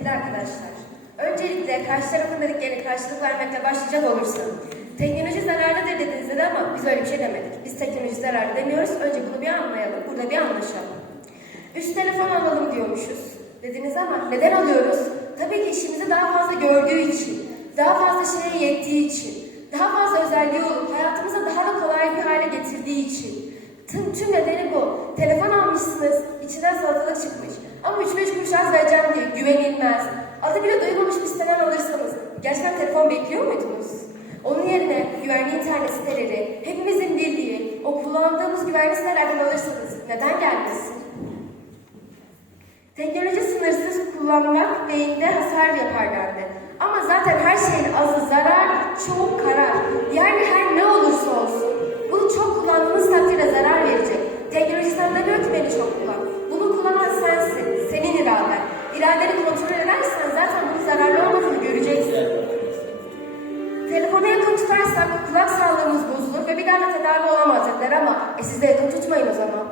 sevgili arkadaşlar. Öncelikle karşı tarafın dediklerine karşılık vermekle başlayacak olursam. Teknoloji zararlıdır dediniz dedi ama biz öyle bir şey demedik. Biz teknoloji zararlı demiyoruz. Önce bunu bir anlayalım. Burada bir anlaşalım. Üst telefon alalım diyormuşuz. Dediniz ama neden alıyoruz? Tabii ki işimizi daha fazla gördüğü için, daha fazla şeye yettiği için, daha fazla özelliği olup hayatımıza daha da kolay bir hale getirdiği için. Tüm, tüm nedeni bu. Telefon almışsınız, içinden salatalık çıkmış. Ama 3-5 kuruş az vereceğim diye güvenilmez. Adı bile duyulmamış bir siteden alırsanız gerçekten telefon bekliyor muydunuz? Onun yerine güvenli internet siteleri, hepimizin bildiği, o kullandığımız güvenli sitelerden alırsanız neden gelmesin? Teknoloji sınırsız kullanmak beyinde hasar yapar dendi. Ama zaten her şeyin azı zarar, çoğu karar. Yani her ne olursa olsun bunu çok kullandığınız takdirde zarar verecek. Teknoloji sana diyor ki beni çok kullan. Bunu kullanan sensin, senin iraden. İradeni kontrol edersen zaten bunun zararlı olmadığını göreceksin. Telefona yakın tutarsak kulak sağlığımız bozulur ve bir daha da tedavi olamaz dediler ama e siz de yakın tutmayın o zaman.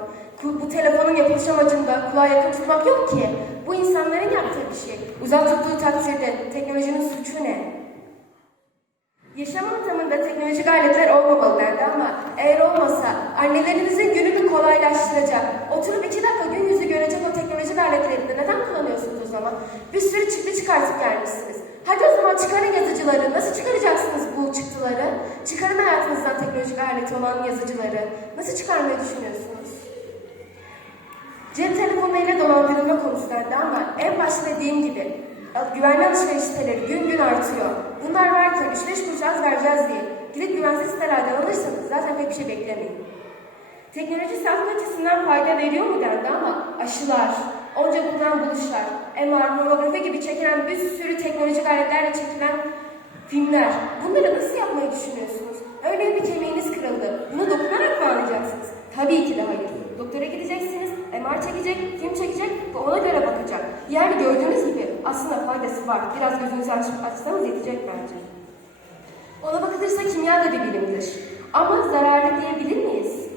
Bu telefonun yapılış amacında kulağa yakın tutmak yok ki. Bu insanların yaptığı bir şey. Uzak tuttuğu takdirde teknolojinin suçu ne? Yaşam ortamında teknolojik aletler olmamalı derdi ama eğer olmasa annelerinizin gününü kolaylaştıracak, oturup iki dakika gün yüzü görecek o teknolojik aletleri de neden kullanıyorsunuz o zaman? Bir sürü çıktı çıkartıp gelmişsiniz. Hadi o zaman çıkarın yazıcıları. Nasıl çıkaracaksınız bu çıktıları? Çıkarın hayatınızdan teknolojik aleti olan yazıcıları. Nasıl çıkarmayı düşünüyorsunuz? Cep telefonlarıyla dolandırılma konusu dendi ama en başta dediğim gibi güvenli alışveriş siteleri gün gün artıyor. Bunlar varken 3-5 kuruş az vereceğiz diye gidip güvensiz sitelerden alırsanız zaten pek bir şey beklemeyin. Teknoloji sağlık açısından fayda veriyor mu dendi ama aşılar, onca bulunan buluşlar, MR, mamografi gibi çekilen bir sürü teknolojik aletlerle çekilen filmler. Bunları nasıl yapmayı düşünüyorsunuz? Örneğin bir kemiğiniz kırıldı. Bunu dokunarak mı anlayacaksınız? Tabii ki de hayır. Doktora gideceksiniz, MR çekecek, film çekecek ve ona göre bakacak. Yani gördüğünüz gibi aslında faydası var. Biraz gözünüzü açıp açsanız yetecek bence. Ona bakılırsa kimya da bir bilimdir. Ama zararlı diyebilir miyiz?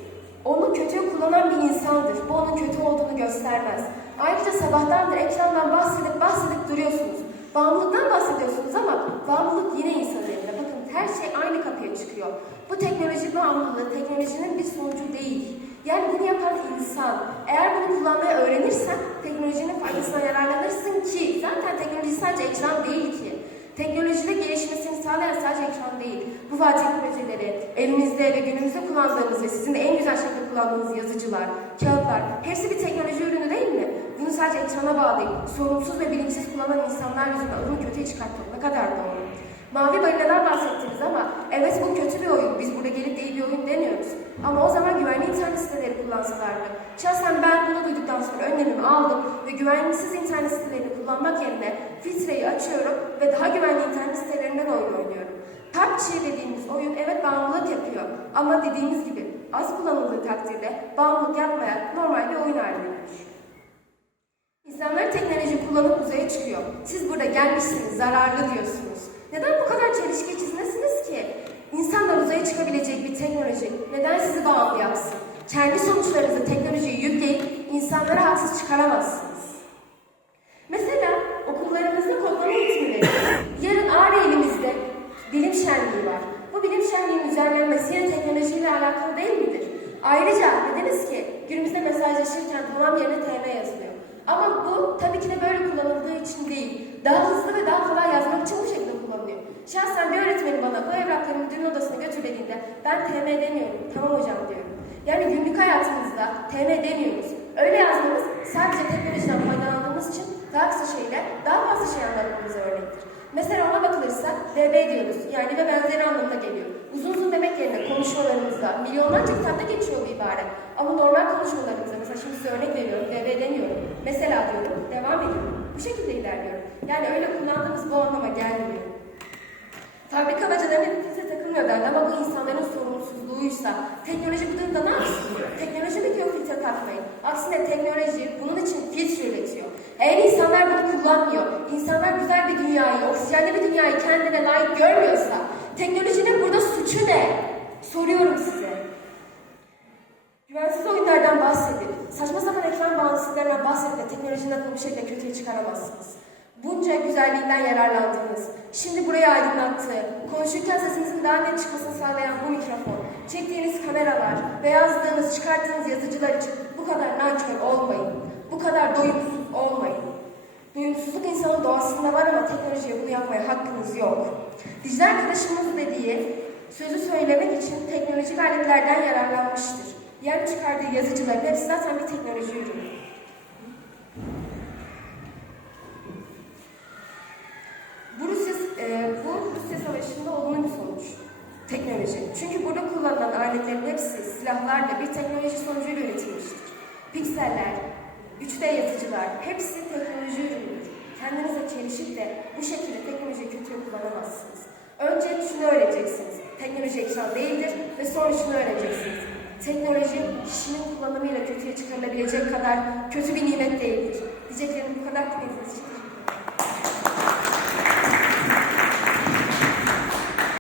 Onu kötüye kullanan bir insandır. Bu onun kötü olduğunu göstermez. Ayrıca sabahtandır ekrandan bahsedip bahsedip duruyorsunuz. Bağımlılıktan bahsediyorsunuz ama bağımlılık yine insanın elinde. Bakın her şey aynı kapıya çıkıyor. Bu teknoloji bağımlılığı teknolojinin bir sonucu değil. Yani bunu yapan insan. Eğer bunu kullanmayı öğrenirsen teknolojinin faydasına yararlanırsın ki zaten teknoloji sadece ekran değil ki. Teknolojide gelişmesini sağlayan sadece ekran değil. Bu Fatih projeleri, elimizde ve günümüzde kullandığımız ve sizin de en güzel şekilde kullandığınız yazıcılar, kağıtlar, hepsi bir teknoloji ürünü değil mi? Bunu sadece ekrana bağlayıp sorumsuz ve bilinçsiz kullanan insanlar yüzünden onu kötüye çıkartmak ne kadar doğru. Mavi balinadan bahsettiniz ama evet bu kötü bir oyun. Biz burada gelip de iyi bir oyun demiyoruz. Ama o zaman güvenli internet siteleri kullansalardı. Şahsen ben bunu duyduktan sonra önlemimi aldım ve güvensiz internet sitelerini kullanmak yerine filtreyi açıyorum ve daha güvenli internet sitelerinden oyun oynuyorum. PUBG dediğimiz oyun evet bağımlılık yapıyor ama dediğimiz gibi az kullanıldığı takdirde bağımlılık yapmayan normal bir oyun haline. İnsanlar teknoloji kullanıp uzaya çıkıyor. Siz burada gelmişsiniz, zararlı diyorsunuz. Neden bu kadar çelişki içindesiniz ki? İnsanlar uzaya çıkabilecek bir teknoloji neden sizi bağımlı yapsın? Kendi sonuçlarınızı teknolojiyi yükleyip insanlara haksız çıkaramazsınız. Mesela okullarımızda kodlama eğitimi. Yarın Ağrı elimizde bilim şenliği var. Bu bilim şenliğinin düzenlenmesi yine teknolojiyle alakalı değil midir? Ayrıca dediniz ki günümüzde mesajlaşırken tamam yerine TM yazılıyor. Ama bu tabii ki de böyle kullanıldığı için değil. Daha hızlı ve daha kolay yazmak için bu şekilde kullanılıyor. Şahsen bir öğretmenim bana bu evrakları müdürün odasına götür dediğinde ben TM demiyorum, tamam hocam diyorum. Yani günlük hayatımızda TM demiyoruz. Öyle yazmamız sadece teknolojiden faydalandığımız için daha kısa şeyle daha fazla şey anlatmamıza örnektir. Mesela ona bakılırsa DB diyoruz. Yani ve benzeri anlamına geliyor. Uzun uzun demek yerine konuşmalarımızda milyonlarca kitapta geçiyor bu ibare. Ama normal konuşmalarımızda mesela şimdi size örnek veriyorum. DB demiyorum. Mesela diyorum. Devam ediyorum. Bu şekilde ilerliyorum. Yani öyle kullandığımız bu anlama gelmiyor. Fabrika bacalarına filtre takılmıyor derdi ama bu insanların sorumsuzluğuysa teknoloji bu durumda ne yapsın? Teknoloji mi diyor filtre takmayın? Aksine teknoloji bunun için filtre üretiyor. Eğer insanlar bunu kullanmıyor, insanlar güzel bir dünyayı, oksijenli bir dünyayı kendine layık görmüyorsa teknolojinin burada suçu ne? Soruyorum size. Güvensiz oyunlardan bahsedip, saçma sapan ekran bağlantısından bahsedip de teknolojiden bu şekilde kötüye çıkaramazsınız. Bunca güzelliğinden yararlandınız. Şimdi burayı aydınlattı. Konuşurken sesinizin daha net çıkmasını sağlayan bu mikrofon, çektiğiniz kameralar ve yazdığınız, çıkarttığınız yazıcılar için bu kadar nankör olmayın. Bu kadar doyumsuz olmayın. Doyumsuzluk insanın doğasında var ama teknolojiye bunu yapmaya hakkınız yok. Dijital arkadaşımız dediği sözü söylemek için teknolojik aletlerden yararlanmıştır. Yani çıkardığı yazıcıların hepsi zaten bir teknoloji ürünü. Bu Rusya, e, bu Rusya Savaşı'nda olumlu bir sonuç. Teknoloji. Çünkü burada kullanılan aletlerin hepsi silahlarla bir teknoloji sonucuyla üretilmiştir. Pikseller, 3D yazıcılar hepsi teknoloji ürünüdür. Kendinize çelişip de bu şekilde teknolojiyi kötüye kullanamazsınız. Önce şunu öğreneceksiniz. Teknoloji ekran değildir ve sonra şunu öğreneceksiniz. Teknoloji kişinin kullanımıyla kötüye çıkarılabilecek kadar kötü bir nimet değildir. Diyeceklerim bu kadar. Dinlediğiniz için